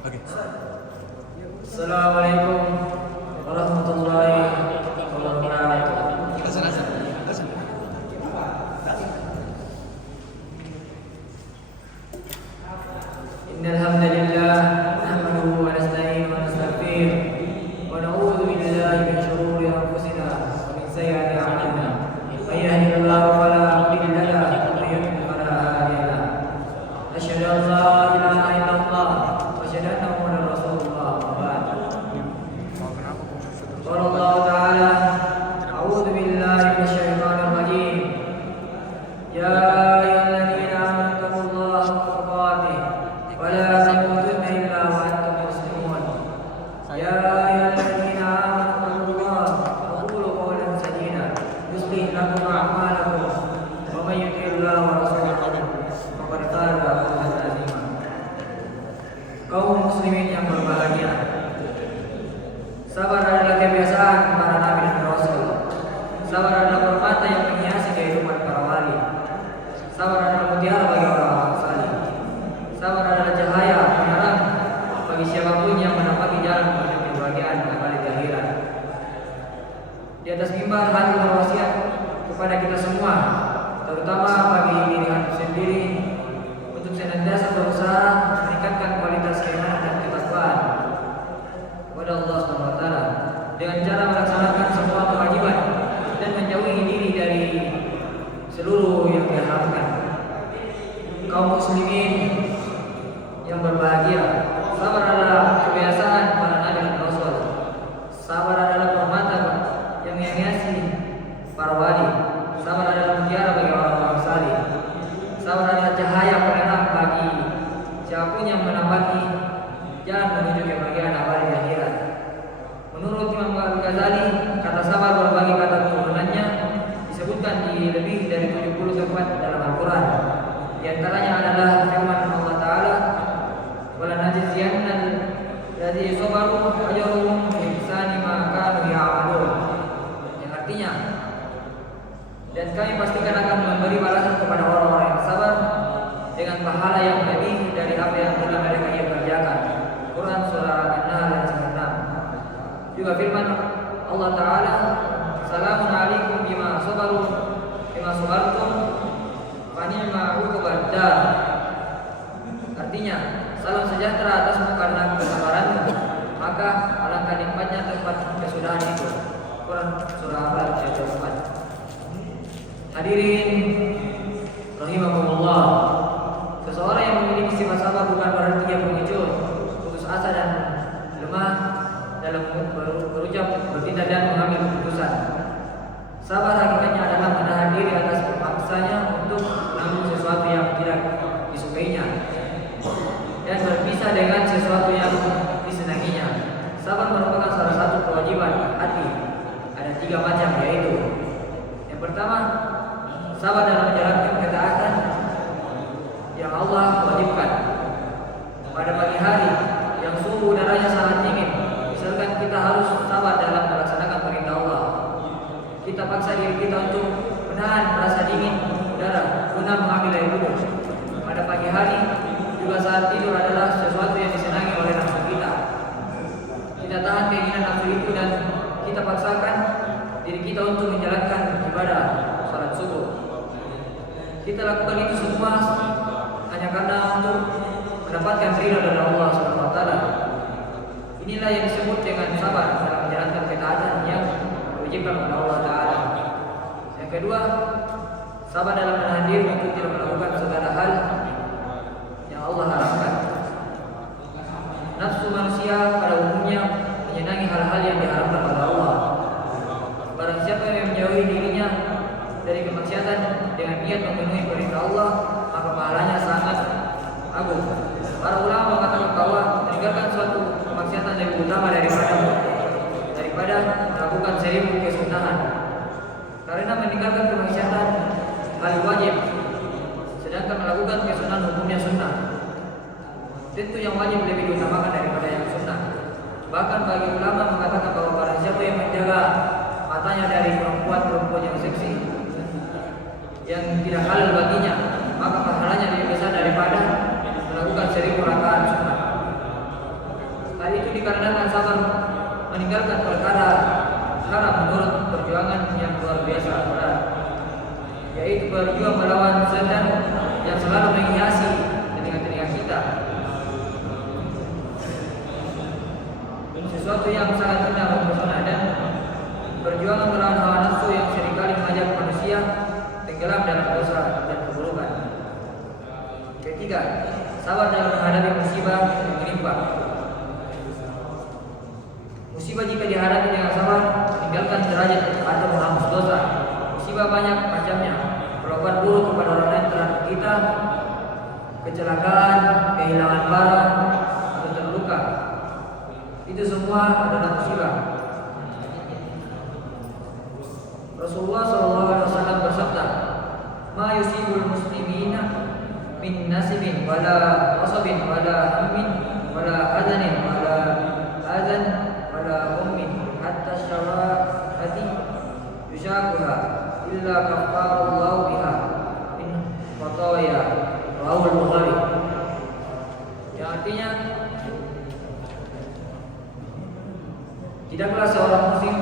Oke. Assalamualaikum warahmatullahi wabarakatuh. Innal hamdalillah nahmaduhu wa nasta'inuhu wa nastaghfiruh wa na'udzu billahi min shururi anfusina wa min sayyiati a'malina. May yahdihillahu fala mudilla lahu wa may yudlil fala hadiya lahu. Asyhadu an la ilaha illallah wa asyhadu anna Muhammadar Rasulullah. Qala Allah Ta'ala, a'udzu billahi minasyaitonir rajim. Ya ayyuhalladzina amanu taqullaha haqqa tuqatih wa la tamutunna illa wa antum muslimun. Ya ayyuhalladzina amanu taqullaha wa qulu qawlan sadida yuslih lakum a'malakum wa may yuti'illaha wa rasulahu faqad faza fawzan 'azima. Kaum muslimin yang berbahagia, sabar adalah kebiasaan para nabi dan rasul. Sabar adalah permata yang menghiasi kehidupan para wali. Sabar adalah mutiara bagi orang-orang saleh. Sabar adalah cahaya penerang bagi siapapun yang menapaki jalan menuju kebahagiaan kembali di akhirat. Di atas mimbar hati berwasiat kepada kita semua, terutama bagi diri hati sendiri, untuk senantiasa berusaha meningkatkan kualitas keimanan dan ketakwaan kepada Allah SWT dengan cara melaksanakan semua kewajiban dan menjauhi diri dari seluruh yang diharamkan. Kaum muslimin yang berbahagia, sabar adalah kebiasaan para nabi dan rasul. Sabar adalah permata yang menghiasi para wali. Sabar adalah mutiara bagi orang-orang saleh. Sabar adalah cahaya penerang bagi siapapun yang menapaki jalan menuju kebahagiaan abadi di akhirat. Menurut Imam Al-Ghazali, kata sabar berbagai kata turunannya disebutkan di lebih dari 70 tempat dalam Al-Quran. Di antaranya adalah firman Allah Ta'ala, wala najziyannal ladzina sabaru ajrahum bi ihsani ma kanu ya'malun, yang artinya, dan kami pastikan akan memberi balasan kepada orang-orang yang sabar dengan pahala yang lebih dari apa yang telah mereka kerjakan. Quran surah An-Nahl ayat 96. Juga firman Allah Ta'ala, salamun alaikum bima sabartum fa ni'ma uqbad dar. Artinya, salam sejahtera atasmu karena kesabaranmu, maka alangkah nikmatnya tempat kesudahan itu. Quran surah Al-Baqarah ayat 4. Hadirin rahimakumullah, seseorang yang memiliki sifat sabar bukan berarti dia pengecut, putus asa dan lemah dalam berucap, bertindak dan mengambil keputusan. Sabar hakikatnya adalah menahan diri atas paksanya untuk menanggung sesuatu yang tidak disukainya dan berpisah dengan sesuatu yang disenanginya. Sabar merupakan salah satu kewajiban hati. Ada 3 macam, yaitu yang pertama, sabar dalam menjalankan ketaatan yang Allah wajibkan. Pada pagi hari yang suhu udaranya sangat dingin, misalkan kita harus sabar dalam melaksanakan perintah Allah. Kita paksa diri kita untuk menahan rasa dingin udara guna mengambil air wudhu. Pada pagi hari juga saat tidur adalah sesuatu yang disenangi oleh nafsu kita. Kita tahan keinginan nafsu itu dan kita paksakan diri kita untuk menjalankan ibadah salat subuh. Kita lakukan itu semua hanya karena untuk mendapatkan ridha dari Allah SWT. Inilah yang disebut dengan sabar dalam menjalankan ketaatan yang diwajibkan oleh Allah Ta'ala. Yang kedua, sabar dalam menahan diri untuk tidak melakukan segala hal yang Allah haramkan. Nafsu manusia pada umumnya menyenangi hal-hal yang diharamkan oleh Allah. Barang siapa yang menjauhi dirinya dari kemaksiatan dengan niat memenuhi perintah Allah, maka pahalanya sangat agung. Para ulama mengatakan bahwa meninggalkan suatu kemaksiatan lebih utama daripada melakukan 1000 kesunahan. Karena meninggalkan kemaksiatan hal wajib, sedangkan melakukan kesunahan hukumnya sunnah. Tentu yang wajib lebih diutamakan daripada yang sunnah. Bahkan bagi ulama mengatakan bahwa barang siapa yang menjaga matanya dari perempuan-perempuan yang seksi yang tidak halal baginya, maka pahalanya lebih besar daripada melakukan 1000 rakaat sunnah. meninggalkan perkara haram menurut perjuangan yang luar biasa berat, yaitu berjuang melawan setan yang selalu menghiasi telinga-telinga kita. Sesuatu yang sangat indah mempesona, dan perjuangan melawan hawa nafsu yang seringkali mengajak manusia tenggelam dalam dosa dan keburukan. Ketiga, sabar dalam menghadapi musibah yang menimpa. Musibah jika dihadapi dengan sabar meninggalkan derajat atau menghapus dosa. Musibah banyak macamnya, perlakuan buruk kepada orang lain terhadap kita, kecelakaan, kehilangan barang, atau terluka. Itu semua adalah musibah. Rasulullah SAW bersabda, "Ma yusibul muslimina min nasibin wala asabin wala hammin wala adanin wala adan wala ummin hatta syawahati yushakuha illa kafarallahu biha min khataya." Rawahul Bukhari. Yang artinya, tidaklah seorang muslim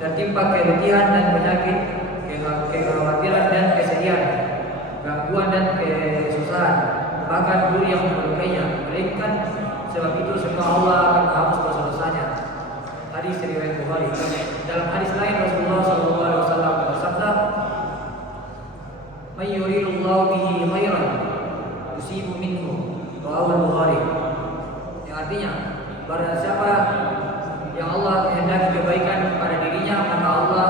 tertimpa keletihan dan penyakit, kekhawatiran dan kesedihan, gangguan dan kesusahan, bahkan duri yang melukainya, melainkan sebab itu semua Allah akan menghapus dosa-dosanya. Hadis riwayat Bukhari. Dalam hadis lain Rasulullah SAW bersabda, "May yuridullahu bihi khairan yusibu minhu." Rawahul Bukhari. Yang artinya, barang siapa yang Allah kehendaki kebaikan kepada dirinya, maka Allah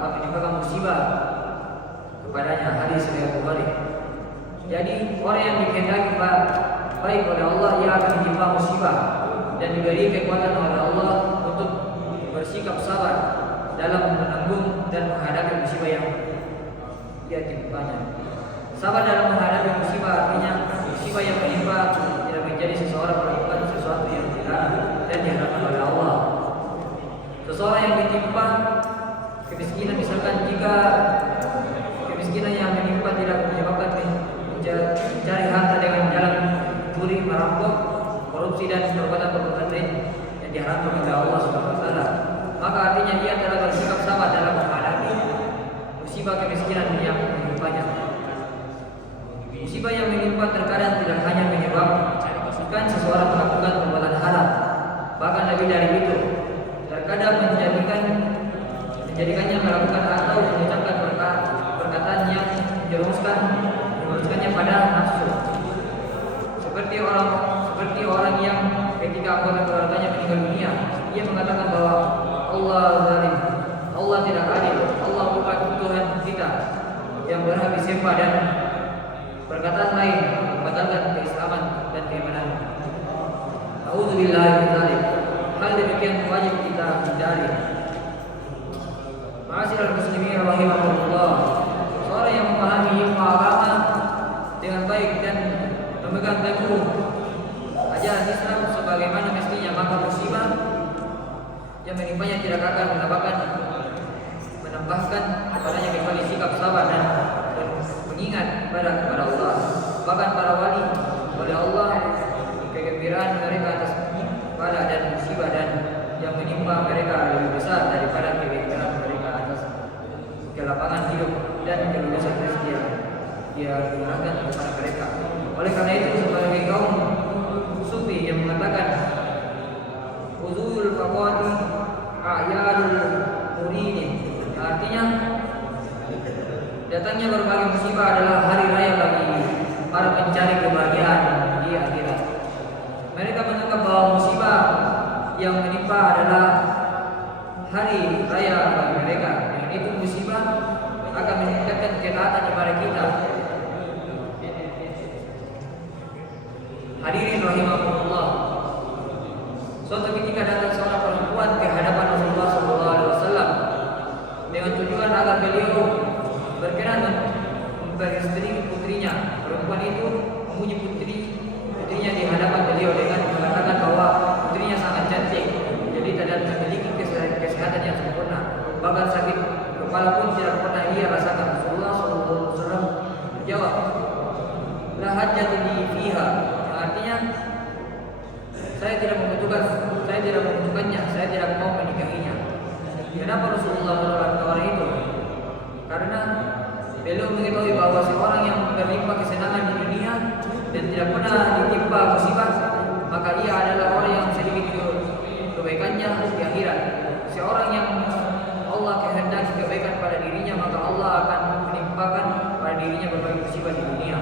akan menimpakan musibah kepadanya. Hadis riwayat Bukhari. Jadi orang yang dikehendaki baik oleh Allah, ia akan ditimpa musibah dan diberi kekuatan oleh Allah untuk bersikap sabar dalam menanggung dan menghadapi musibah yang ia timpanya. Sabar dalam menghadapi musibah artinya musibah yang menimpa tidak menjadi seseorang melakukan sesuatu yang dilarang dan diharapkan oleh Allah. Seseorang yang ditimpa kemiskinan, misalkan jika kemiskinan yang menimpa tidak menyebabkan mencari harta dengan jalan curi, merampok, korupsi dan perbuatan-perbuatan lain yang diharapkan oleh Allah Subhanahu wa taala, maka artinya dia telah bersikap sabar dalam menghadapi musibah kemiskinan yang menimpanya. Musibah yang menimpa terkadang tidak hanya menyebabkan seseorang melakukan perbuatan haram, bahkan lebih dari itu, terkadang menjadikannya melakukan atau mengucapkan perkataan yang menjerumuskannya pada nafsu. Seperti orang yang ketika anggota keluarganya meninggal dunia, ia mengatakan bahwa Allah zalim, Allah tidak adil, Allah bukan Tuhan kita yang berhak disembah, dan perkataan lain membatalkan keislaman dan keimanan. A'udzubillahi min dzalik. Hal demikian wajib kita hindari. Ma'asyiral muslimin rahimakumullah. Seorang yang memahami ilmu agama dengan baik dan memegang teguh ajaran Islam sebagaimana mestinya, maka musibah yang menimpanya tidak akan menambahkan kepadanya kecuali sikap sabar dan mengingat kepada Allah. Bahkan para wali oleh Allah, kegembiraan mereka atas bala dan musibah dan yang menimpa mereka lebih besar daripada kegembiraan mereka atas kelapangan hidup dan keluasan rezeki yang dia gunakan kepada mereka. Oleh karena itu, sebagai kaum sufi yang mengatakan uzul faqati a'yadul muridin, artinya datangnya berbagai musibah adalah hari raya bagi para pencari kebahagiaan di akhirat. Mereka menganggap bahwa musibah yang menimpa adalah hari raya bagi mereka. Dengan itu musibah akan meningkatkan ketaatan kepada kita. Hadirin rahimakumullah. Suatu ketika datang seorang perempuan ke hadapan Rasulullah SAW dengan tujuan agar beliau berkenan memperistri putrinya. Perempuan itu memuji putrinya di hadapan beliau dengan mengatakan bahwa putrinya sangat cantik, jadi tidak memiliki kesehatan yang sempurna, bahkan sakit kepala pun tidak pernah ia rasakan. Rasulullah SAW menjawab, "La hajjati li fiha," artinya saya tidak membutuhkan bertugas, saya tidak membutuhkannya, saya tidak mau menikahinya. Kenapa Rasulullah menolak tawaran itu? Karena beliau mengetahui bahwa seorang yang berlimpah kesenangan di dunia dan tidak pernah ditimpa musibah, maka ia adalah orang yang sedikit kebaikannya di akhirat. Seorang yang Allah kehendaki kebaikan pada dirinya, maka Allah akan menimpakan pada dirinya berbagai musibah di dunia.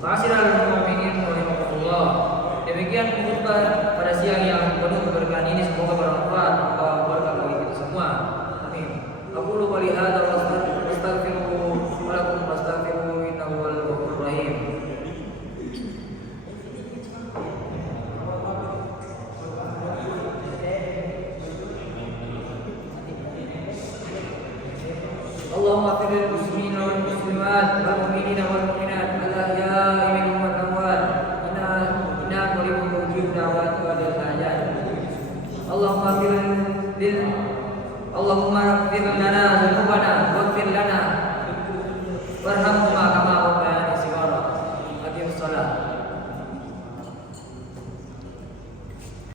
Ma'asyiral mu'minin rahimakumullah. Demikian khutbah pada siang yang penuh keberkahan ini, semoga bermanfaat, membawa berkah bagi kita semua. Amin. Aqulu qouli hadza wa astaghfiru wa lakum fastaghfiruhu innahu huwal ghafurur rahim. Allahumma ighfir lil muslimina wal muslimat wal mu'minina wal mu'minat al-ahya'i minhum wal amwat. Inna qaribun mujib da'wati wa da'al hajat. Allahumma ighfir lana dhunubana